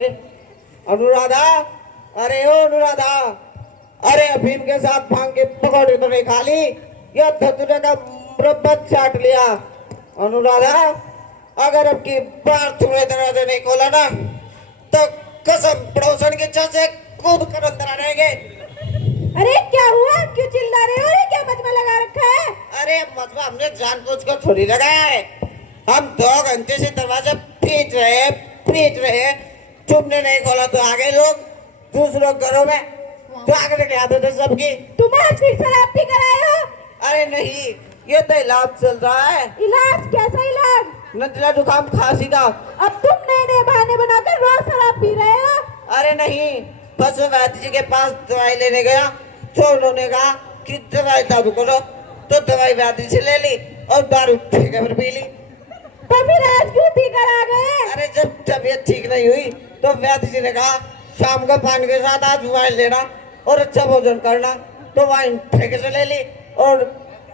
अनुराधा, अरे ओ अनुराधा, अरे अफीम के साथ भांग के पकौड़े तो नहीं खा ली, या धतूरे का मुरब्बा चाट लिया। अनुराधा, अगर अब की बार तुम्हें दरवाजा नहीं खोला ना, तो कसम पड़ोसन के छत से कूद कर अंदर आ जाएंगे। अरे क्या हुआ, क्यों चिल्ला रहे हो? अरे क्या मजमा लगा रखा है? अरे मजमा हमने जानबूझकर थोड़ी लगाया है। हम 2 घंटे से दरवाजा पीट रहे, तुमने नहीं खोला तो आगे लोग दूसरों घरों में जागने की आदत है सबकी। तुम आज फिर शराब पी कर आए हो? अरे नहीं, ये तो इलाज चल रहा है। इलाज? कैसा इलाज? नजला जुकाम खांसी का। अब तुम नए बहाने बनाकर रोज शराब पी रहे हो? अरे नहीं, बस वैद्य जी के पास दवाई लेने गया तो उन्होंने कहा कि दवाई दारू करो, तो दवाई वैद्य से ले ली और दारू ठेके पर पी ली। तो फिर आज क्यों पी कर आ गए? अरे जब तबीयत ठीक नहीं हुई तो वैद्य जी ने कहा शाम को पानी के साथ आज वाइन लेना और अच्छा भोजन करना, तो वाइन ठेके से ले ली और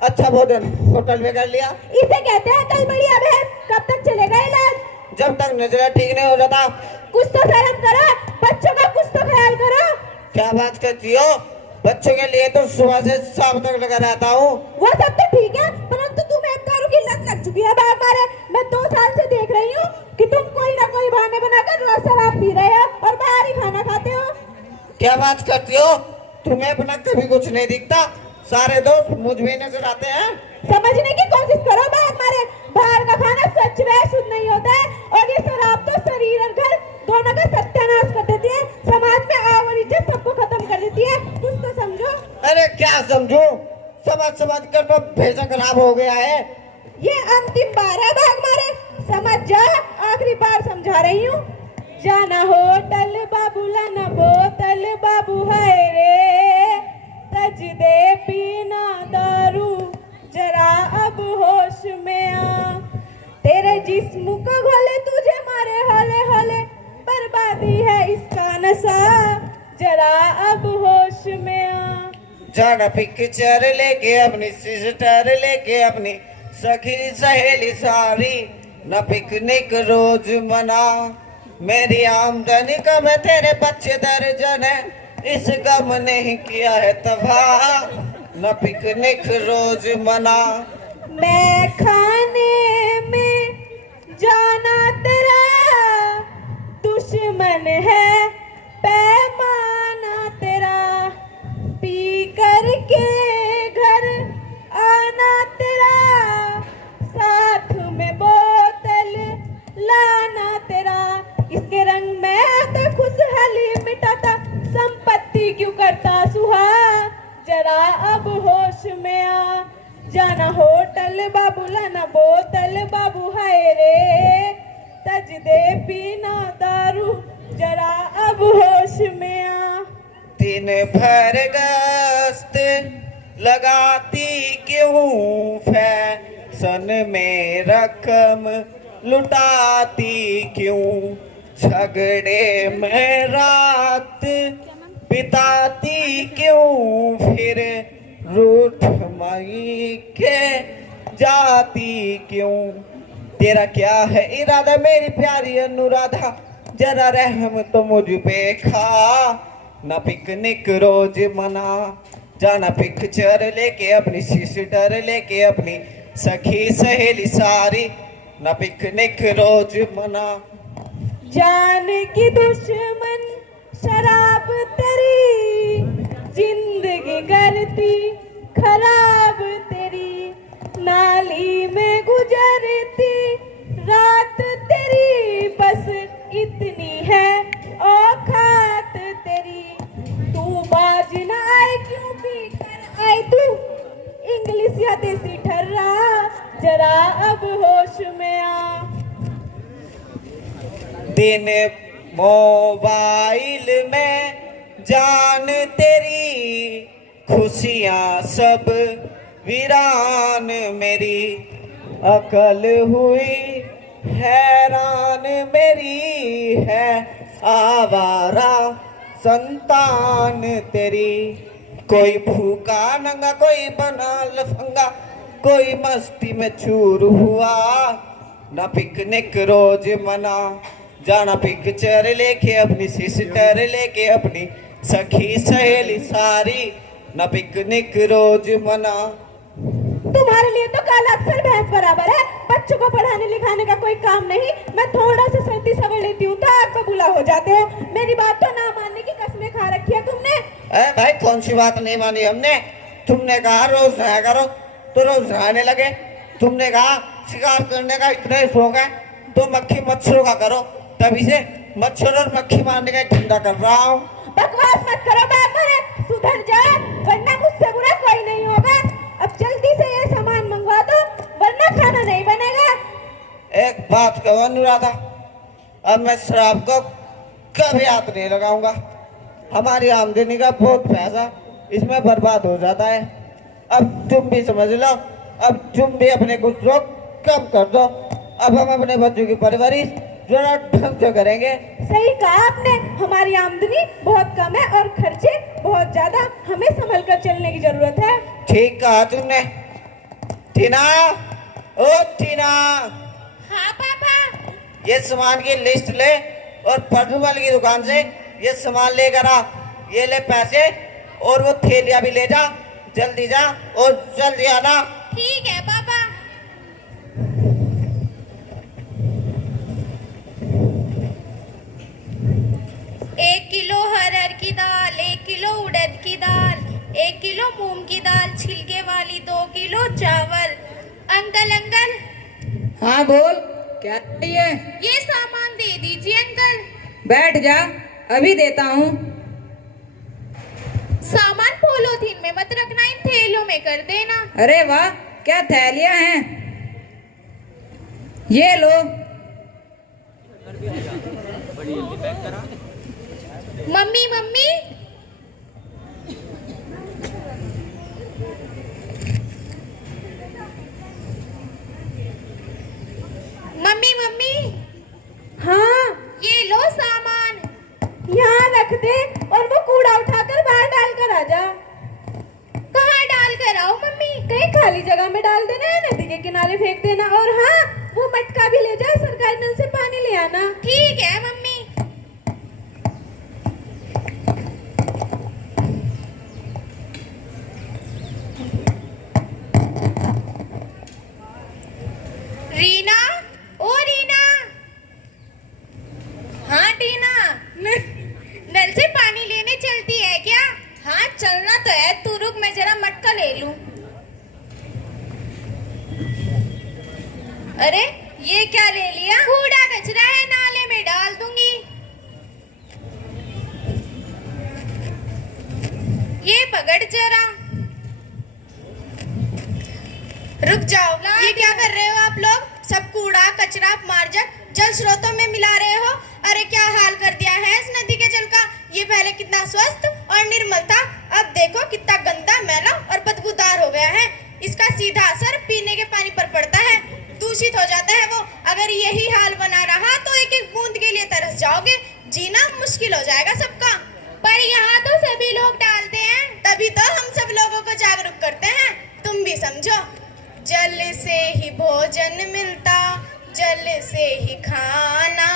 अच्छा भोजन होटल में कर लिया। इसे कहते हैं कल बढ़िया बहन। कब तक चलेगा इलाज? जब तक नजर ठीक नहीं हो जाता। कुछ तो शर्म करो, बच्चों का कुछ तो ख्याल करो। क्या बात करती हो? बच्चों के लिए तो सुबह से शाम तक लगा रहता हूँ। वो सब तो ठीक है, परंतु तुम्हें दारू की लत लग चुकी है बाप मारे। मैं 2 साल से देख रही हूँ कि तुम कोई ना कोई बहाने बनाकर रोज शराब पी रहे हो और बाहर ही खाना खाते हो। क्या बात करती हो? तुम्हें अपना कभी कुछ नहीं दिखता, सारे दोस्त मुझ में नजर आते हैं। समझने की कोशिश करो बाप मारे। बाहर का खाना स्वच्छ व शुद्ध नहीं होता है और ये शराब तो शरीर और घर दोनों का सत्यानाश कर देती है। समाज में आव और इज्जत सबको खत्म कर देती है। कुछ तो समझो। अरे क्या समझो, समझ कर तो भेजा खराब हो गया है। ये अंतिम बार है भाग मारे, समझ जा। आखिरी बार समझा रही हूँ। जाना होटल बाबू लाना बोतल बाबू है रे, तज दे पीना दारू जरा अब होश में आ। तेरे जिस्म को घोले तुझे मारे हौले हौले, बर्बादी है इसका नशा, जरा अब होश में आ। जाना पिक्चर लेके अपनी सिस्टर लेके अपनी सखी सहेली सारी, न पिकनिक रोज मना। मेरी आमदनी कम है, तेरे बच्चे दर्जन है, इस गम नहीं किया है तबाह, न पिकनिक रोज मना। मैं खाने में जाना तेरा दुश्मन है, पैमाना तेरा पी करके घर आना तेरा, साथ में बोतल लाना तेरा। इसके रंग में तो खुशहाली मिटाता, संपत्ति क्यों करता सुहा, जरा अब होश में आ। जाना होटल बाबू लाना बोतल बाबू है रे, तज दे पीना दारू जरा अब होश में आ। दिन भर गश्त लगाती क्यों, फैशन में रकम लुटाती क्यों, झगड़े में रात बिताती क्यों, फिर रूठ माई के जाती क्यों। तेरा क्या है इरादा मेरी प्यारी अनुराधा, जरा रहम तो मुझ पे खा, ना पिकनिक रोज मना। जाना पिक्चर लेके अपनी सिस्टर लेके अपनी सखी सहेली सारी, ना पिकनिक रोज मना। जान की दुश्मन शराब तेरी, जिंदगी करती खराब तेरी, नाली में गुजरती रात तेरी, बस इतनी है औकात तेरी। तू बाज ना आए क्यों पी कर आई तू, इंग्लिश या देसी ठर्रा, जरा अब होश में आ। दिन मोबाइल में जान तेरी, खुशियाँ सब वीरान मेरी, अकल हुई हैरान मेरी है, आवारा संतान तेरी। कोई भूखा नंगा कोई बना लफंगा, कोई मस्ती में चूर हुआ, न पिकनिक रोज मना। जाना पिक्चर लेके अपनी सिस्टर लेके अपनी सखी सहेली सारी न पिकनिक रोज मना। तुम्हारे लिए तो काला अक्षर भैंस बराबर है। बच्चों को पढ़ाने लिखाने का कोई काम नहीं। मैं थोड़ा सा सर्दी सगड़ लेती हूँ तो आप कबूला हो जाते हो। मेरी बात तो ना मानने की कसमें खा रखी है तुमने। भाई कौन सी बात नहीं मानी हमने? तुमने कहा रोज नहाया करो तो रोज नहाने लगे। तुमने कहा शिकार करने का इतना ही शौक है तो मक्खी मच्छरों का करो, तभी से मच्छर और मक्खी मारने का धंधा कर रहा हूँ। बकवास मत करो बाबा, सुधर जा वरना मुझसे बुरा कोई नहीं होगा। अब जल्दी से ये सामान मंगवा दो वरना खाना नहीं बनेगा। एक बात कहो अनुराधा, अब मैं शराब को कभी हाथ नहीं लगाऊंगा। हमारी आमदनी का बहुत पैसा इसमें बर्बाद हो जाता है। अब तुम भी समझ लो, अब तुम भी अपने कुछ रोक कम कर दो। अब हम अपने बच्चों की परवरिश जरा ढंग से करेंगे। सही कहा आपने, हमारी आमदनी बहुत कम है और खर्चे बहुत ज्यादा। हमें संभल कर चलने की जरूरत है। ठीक कहा तुमने। टीना, ओ टीना, हाँ पापा। ये सामान की लिस्ट ले और परचूमल की दुकान से ये सामान लेकर आ। ये ले पैसे और वो थैलियां भी ले जा। जल्दी जा और जल्दी आना। ठीक है पापा। 1 किलो हरहर की दाल, 1 किलो उड़द की दाल, 1 किलो मूंग की दाल छिलके वाली, 2 किलो चावल। Uncle uncle. हाँ बोल, क्या चाहिए? ये सामान दे दीजिए अंकल। बैठ जा, अभी देता हूँ। सामान पॉलीथीन में मत रखना, इन थैलियों में कर देना। अरे वाह, क्या थैलियां हैं। ये लो। मम्मी मम्मी, मम्मी मम्मी, हाँ ये लो सामान। यहाँ रख दे और वो कूड़ा उठाकर बाहर डाल कर आ जा। कहाँ डाल कर आओ मम्मी? कहीं खाली जगह में डाल देना, नदी के किनारे फेंक देना। और हाँ, वो मटका भी ले जा, सरकारी नल से पानी ले आना। ठीक है मम्मी। रीना, ओ रीना। हाँ टीना, नल से पानी लेने चलती है क्या? हाँ चलना तो है, तू रुक मैं जरा मटका ले लूं। अरे ये क्या ले लिया? कूड़ा कचरा है, नाले में डाल दूंगी। ये पकड़ जरा। रुक जाओ, ये क्या कर रहे हो आप लोग? सब कूड़ा कचरा मार्जक जल स्रोतों में मिला रहे हो। अरे क्या हाल कर दिया है इस नदी के जल का। ये पहले कितना स्वस्थ और निर्मल था, अब देखो कितना गंदा, मैला और बदबूदार हो गया है। इसका सीधा असर पीने के पानी पर पड़ता है, दूषित हो जाता है वो। अगर यही हाल बना रहा तो एक एक बूंद के लिए तरस जाओगे, जीना मुश्किल हो जाएगा सबका। पर यहाँ तो सभी लोग डालते हैं, तभी तो हम सब लोगों को जागरूक करते हैं। तुम भी समझो, जल से ही भोजन मिलता, जल से ही खाना,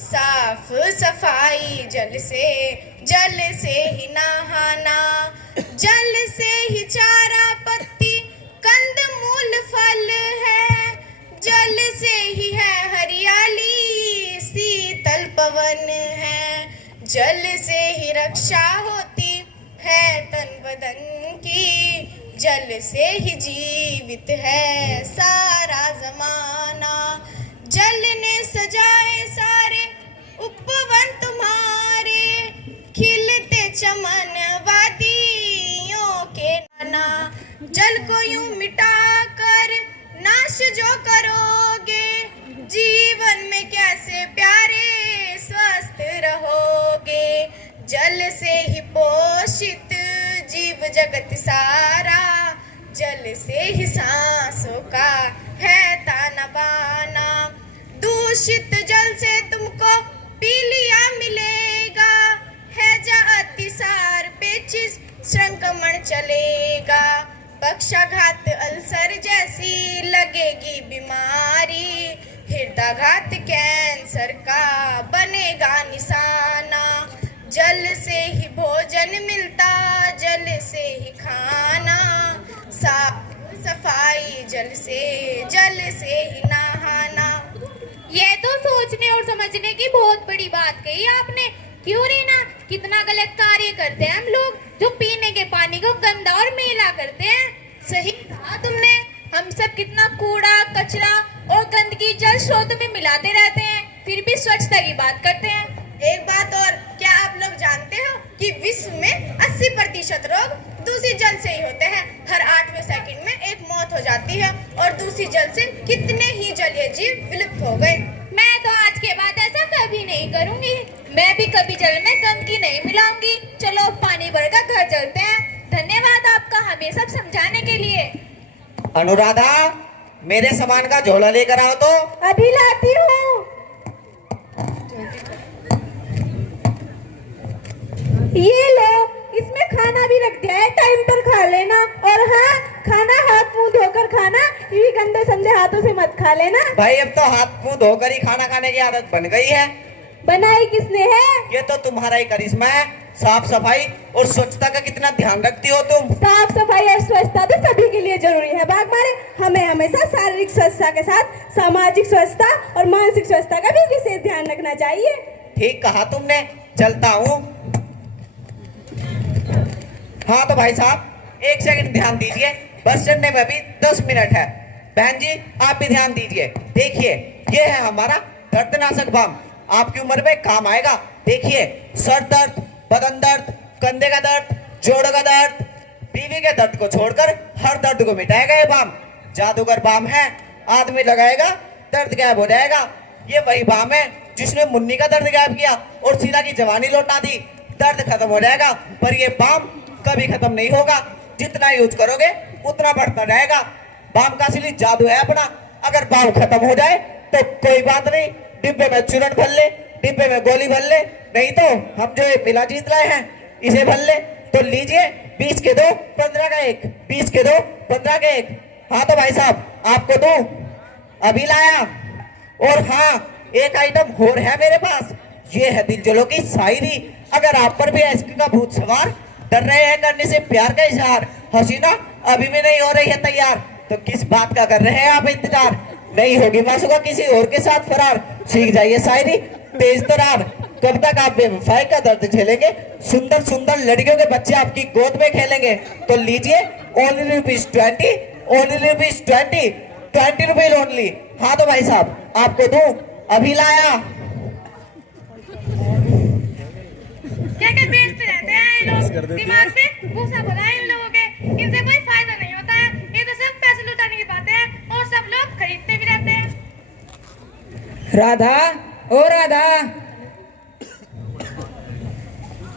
साफ सफाई जल से ही नहाना, जल से ही चारा पत्ती कंद मूल फल है, जल से ही है हरियाली शीतल पवन है, जल से ही रक्षा होती है तन बदन की, जल से ही जीवित है सारा जमाना, जल ने सजाए सारे उपवन तुम्हारे, खिलते चमन वादियों के नाना, जल को यूं मिटा कर नाश जो करोगे, जीवन में कैसे प्यारे स्वस्थ रहोगे, जल से ही पोषित जीव जगत सारा, जल से ही सांसों का है ताना बाना, दूषित जल से तुमको पीलिया मिलेगा, है जा अतिसार पेचिश संक्रमण चलेगा, पक्षाघात अल्सर जैसी लगेगी बीमारी, हृदयाघात कैंसर कैंसर का बनेगा निशाना। जल से ही भोजन मिलता, जल से ही खाना, साफ सफाई जल से ही नहाना। ये तो सोचने और समझने की बहुत बड़ी बात कही आपने। क्यों रीना, कितना गलत कार्य करते हैं हम लोग, जो पीने के पानी को गंदा और मैला करते हैं। सही कहा तुमने, हम सब कितना कूड़ा कचरा और गंदगी जल स्रोत में मिलाते रहते हैं, फिर भी स्वच्छता की बात करते हैं। एक बात और, क्या आप लोग जानते हो कि विश्व में 80% रोग दूषित जल से ही होते हैं। हर 8वें सेकंड में एक मौत हो जाती है और दूषित जल से कितने ही जलीय जीव विलुप्त हो गए। मैं तो आज के बाद ऐसा कभी नहीं करूंगी। मैं भी कभी जल में गंदगी नहीं मिलाऊंगी। चलो पानी भरकर घर चलते हैं। धन्यवाद आपका हमें सब समझाने के लिए। अनुराधा, मेरे सामान का झोला लेकर आओ तो। अभी लाती हूँ। ये लो, इसमें खाना भी रख दिया है, टाइम पर खा लेना। और हाँ, खाना हाथ मुंह धोकर खाना, ये गंदे संदे हाथों से मत खा लेना। भाई अब तो हाथ मुंह धोकर ही खाना खाने की आदत बन गई है। बनाई किसने है? ये तो तुम्हारा ही करिश्मा है। साफ सफाई और स्वच्छता का कितना ध्यान रखती हो तुम। साफ सफाई और स्वच्छता तो सभी के लिए जरूरी है बाग मारे। हमें हमेशा शारीरिक स्वच्छता के साथ सामाजिक स्वच्छता और मानसिक स्वच्छता का भी विशेष ध्यान रखना चाहिए। ठीक कहा तुमने, चलता हूँ। हाँ तो भाई साहब, एक सेकंड ध्यान दीजिए, बस चढ़ने में भी 10 मिनट है। बहन जी आप भी ध्यान दीजिए। देखिए, ये है हमारा दर्दनाशक बाम, आपकी उम्र में काम आएगा। देखिए, सर दर्द, बदन दर्द, कंधे का दर्द, जोड़ों का दर्द, बीवी के दर्द को छोड़कर हर दर्द को मिटाएगा ये बाम। जादूगर बाम है, आदमी लगाएगा दर्द गायब हो जाएगा। ये वही बाम है जिसने मुन्नी का दर्द गायब किया और शीला की जवानी लौटा दी। दर्द खत्म हो जाएगा, पर ये बाम कभी खत्म नहीं होगा। जितना यूज करोगे उतना बढ़ता जाएगा। बाम का असली जादू है अपना। अगर बाम खत्म हो जाए तो कोई बात नहीं, डिब्बे में चूरन भर ले, डिब्बे में गोली भर ले, नहीं तो हम जो ये मिला जीत लाए हैं इसे भर ले। तो लीजिए, 20 के 2 15 का 1, 20 के 2 15 का 1। हाँ तो भाई साहब आपको दूं, अभी लाया। और हाँ, एक आइटम और है मेरे पास, ये है दिलजलों की शायरी। अगर आप पर भी इश्क का भूत सवार, डर रहे हैं करने से प्यार का इजहार, हसीना अभी भी नहीं हो रही है तैयार, तो किस बात का कर रहे हैं आप इंतजार। नहीं होगी मासूका किसी और के साथ फरार, सीख जाइए शायरी तेज तरार। कब तक आप बेवफाई का दर्द झेलेंगे, सुंदर सुंदर लड़कियों के बच्चे आपकी गोद में खेलेंगे। तो लीजिए, ओनली ₹20, ओनली ₹20, 20 रुपीज ओनली। हाँ तो भाई साहब आपको दूं, अभी लाया। क्या क्या बेचते रहते हैं ये लोग, दिमाग से भूसा भरा है इन लोगों के, इनसे कोई फायदा नहीं होता है। ये तो सब पैसे लुटाने की बातें हैं और सब लोग खरीदते भी रहते हैं। राधा, ओ राधा।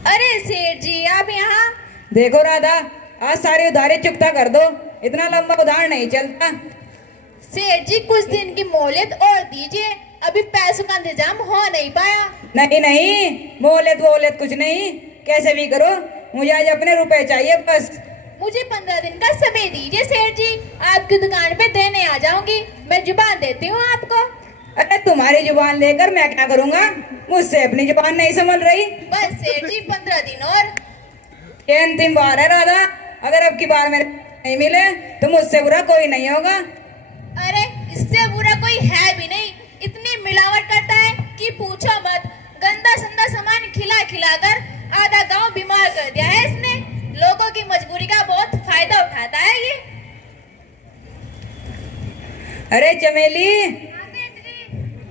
अरे सेठ जी आप यहाँ? देखो राधा, आज सारी उधारी चुकता कर दो, इतना लंबा उधार नहीं चलता। सेठ जी कुछ दिन की मोहलत और दीजिए, अभी पैसों का इंतजाम हो नहीं पाया। नहीं नहीं, मोहलत वोहलत कुछ नहीं, कैसे भी करो, मुझे आज अपने रुपए चाहिए बस। मुझे 15 दिन का समय दीजिए सेठ जी, आपकी दुकान पे देने आ जाऊंगी। मैं जुबान देती हूँ आपको। अरे तुम्हारी जुबान लेकर मैं क्या करूँगा, मुझसे अपनी जुबान नहीं संभल रही। बस सेठ जी 15 दिन और। ये अंतिम बार है राधा, अगर अब की बार मेरे नहीं मिले तो मुझसे बुरा कोई नहीं होगा। अरे इससे बुरा कोई है भी नहीं, इतनी मिलावट करता है कि पूछो मत। गंदा संदा सामान खिला खिलाकर आधा गांव बीमार कर दिया है इसने। लोगों की मजबूरी का बहुत फायदा उठाता है ये। अरे चमेली,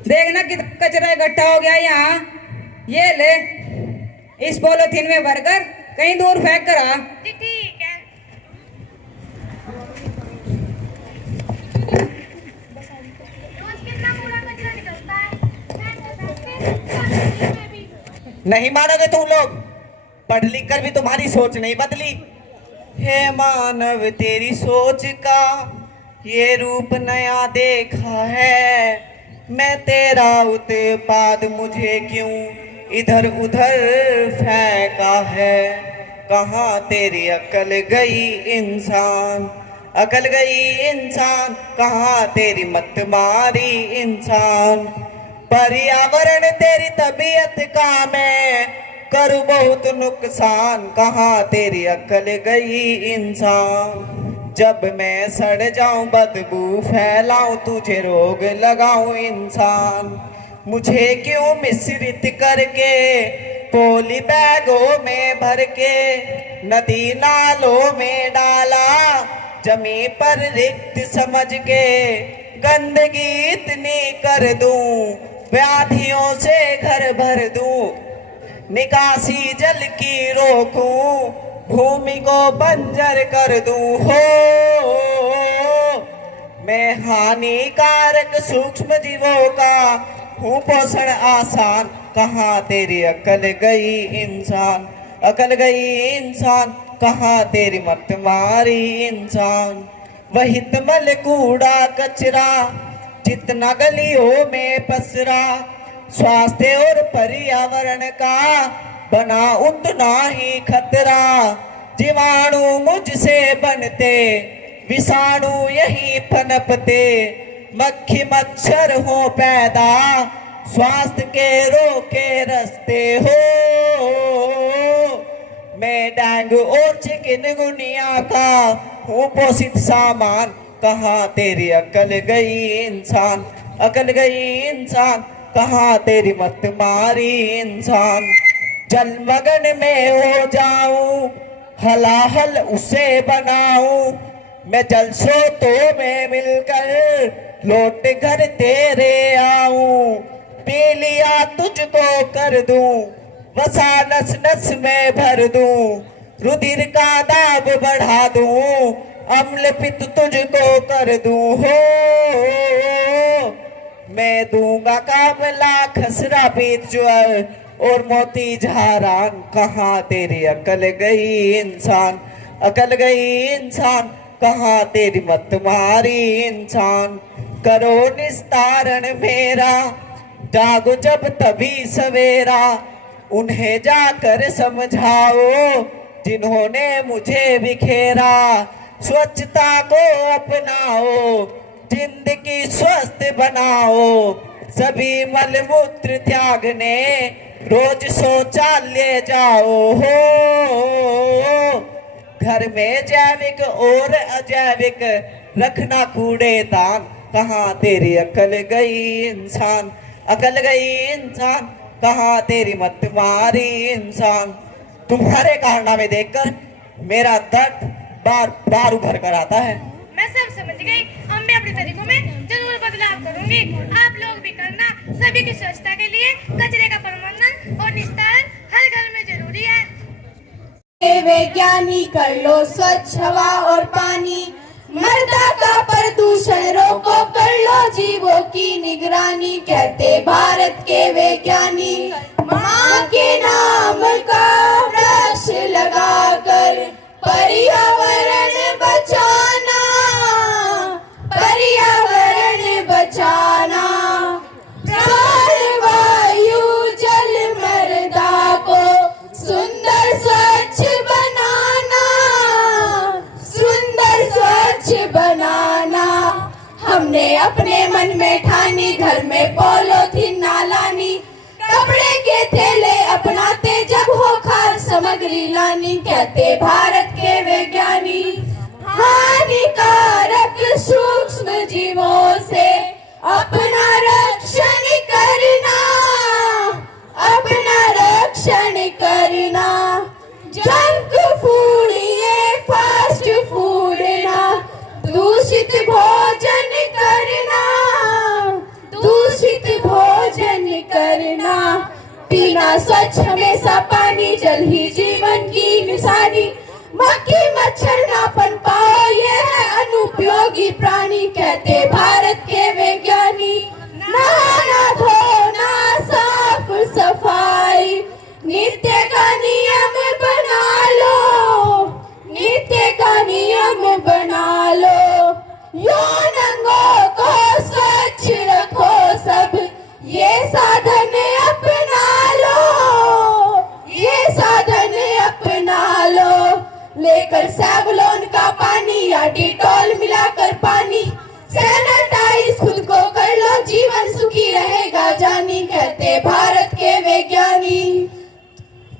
देखना कितना कचरा इकट्ठा हो गया यहाँ, ये ले, इस पॉलिथीन में भरकर कहीं दूर फेंक कर आ। जी ठीक है। रोज कितना कूड़ा कचरा निकलता है, नहीं मानोगे तुम लोग, पढ़ लिख कर भी तुम्हारी सोच नहीं बदली। हे मानव तेरी सोच का ये रूप नया देखा है, मैं तेरा उत्पाद मुझे क्यों इधर उधर फेंका है। कहाँ तेरी अकल गई इंसान, अकल गई इंसान, कहाँ तेरी मत मारी इंसान। पर्यावरण तेरी तबीयत का मैं करूँ बहुत नुकसान, कहाँ तेरी अक्ल गई इंसान। जब मैं सड़ जाऊं बदबू फैलाऊं तुझे रोग लगाऊं इंसान। मुझे क्यों मिश्रित करके पोली बैगों में भर के नदी नालों में डाला, जमी पर रिक्त समझ के गंदगी इतनी कर दूं, व्याधियों से घर भर दूं, निकासी जल की रोकूं, भूमि को बंजर कर दूं। हो मैं हानिकारक सूक्ष्म जीवों का हूँ पोषण आसान, कहाँ तेरी अकल गई इंसान। अकल गई इंसान, कहाँ तेरी मत मारी इंसान। वही तमल कूड़ा कचरा जितना गलियों में पसरा, स्वास्थ्य और पर्यावरण का बना उतना ही खतरा। जीवाणु मुझसे बनते, विषाणु यही पनपते, मक्खी मच्छर हो पैदा, स्वास्थ्य के रोके रास्ते। हो मैं डेंगू और चिकनगुनिया का हूँ पोषित सामान, कहाँ तेरी अकल गई इंसान। अकल गई इंसान, कहाँ तेरी मत मारी इंसान। जलमग्न में हो जाऊं, हलाहल उसे बनाऊं, मैं जल स्रोतों में मिलकर लौट घर तेरे आऊं। पी लिया तुझको कर दूं, वसा नस नस में भर दूं, रुधिर का दाब बढ़ा दूं, अम्ल पित्त तुझको कर दूं। हो मैं दूंगा कामला खसरा पीत ज्वर और मोती झारान, कहाँ तेरी अकल गई इंसान। अकल गई इंसान, कहाँ तेरी मत मारी इंसान। करो निस्तारण मेरा, जागो जब तभी सवेरा, उन्हें जाकर समझाओ जिन्होंने मुझे बिखेरा। स्वच्छता को अपनाओ, जिंदगी स्वस्थ बनाओ, सभी मलमूत्र त्यागने रोज शौचालय जाओ। हो घर में जैविक और अजैविक रखना कूड़ेदान, कहाँ तेरी अकल गई इंसान। अकल गई इंसान, कहाँ तेरी मत मारी इंसान। तुम्हारे कारनामे देखकर मेरा दर्द बार बार उभर कर आता है। मैं सब समझ गई, अब मैं अपने तरीकों में जरूर बदलाव करूंगी। आप लोग भी करना। सभी की स्वच्छता के लिए कचरे का प्रबंधन और निस्तारण हर घर में जरूरी है। वैज्ञानिक कर लो स्वच्छ हवा और पानी, मृदा का प्रदूषण रोको, कर लो जीवों की निगरानी, कहते भारत के वैज्ञानिक। माँ के नाम का वृक्ष लगाकर पर्यावरण बचाना, पर्यावरण बचाना। वायु जल मृदा को सुंदर स्वच्छ बनाना, सुंदर स्वच्छ बनाना। हमने अपने मन में ठानी, घर में पॉलीथीन ना लानी, कपड़े के थैले अपनाते जब हो खाद सामग्री लानी, कहते भारत के वैज्ञानिक। हानिकारक सूक्ष्म जीवों से अपना रक्षण करना, अपना रक्षण करना। जंक फूड ये फास्ट फूड ना, दूषित भोजन करना, दूषित भोजन करना। पीना स्वच्छ हमेशा पानी, जल ही जीवन की निशानी। मक्खी मच्छर ना पनपाओ, ये है अनुपयोगी प्राणी, कहते भारत के वैज्ञानिक। नहाना धोना साफ सफाई नित्य का नियम बना लो, नित्य का नियम बना लो। यौन अंगों को स्वच्छ रखो सब, ये साधन अपना लो, ये साधन अपना लो। लेकर सैवलॉन का पानी या डिटॉल मिलाकर पानी, सैनिटाइज खुद को कर लो, जीवन सुखी रहेगा। जानी, कहते भारत के वैज्ञानी।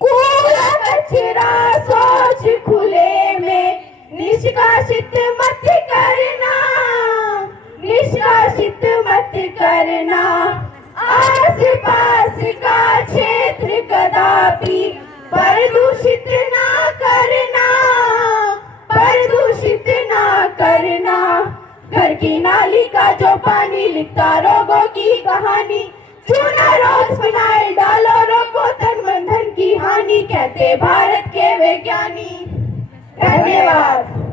कूड़ा कचरा सोच खुले में निष्कासित मत करना, निष्कासित मत करना। आस पास का क्षेत्र कदापि प्रदूषित ना करना, प्रदूषित ना करना। घर की नाली का जो पानी लिखता रोगों की कहानी, चूना रोज फिनाइल डालो रोको तन मन धन की हानि, कहते भारत के वैज्ञानिक। धन्यवाद।